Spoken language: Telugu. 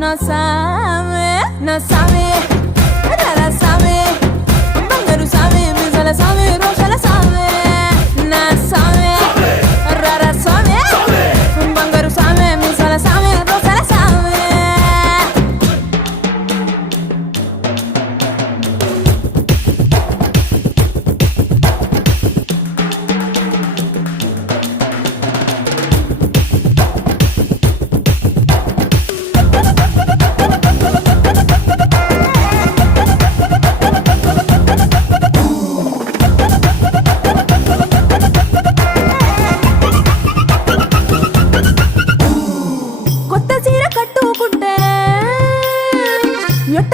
నా సామే నా సామే రర సామే బంగారు సామే మిజల సామే రోషల సామే నా సామే రర సామే బంగారు సామే మిజల సామే రోషల సామే కొత్త చీర కట్టుకుంటే ఎట్ట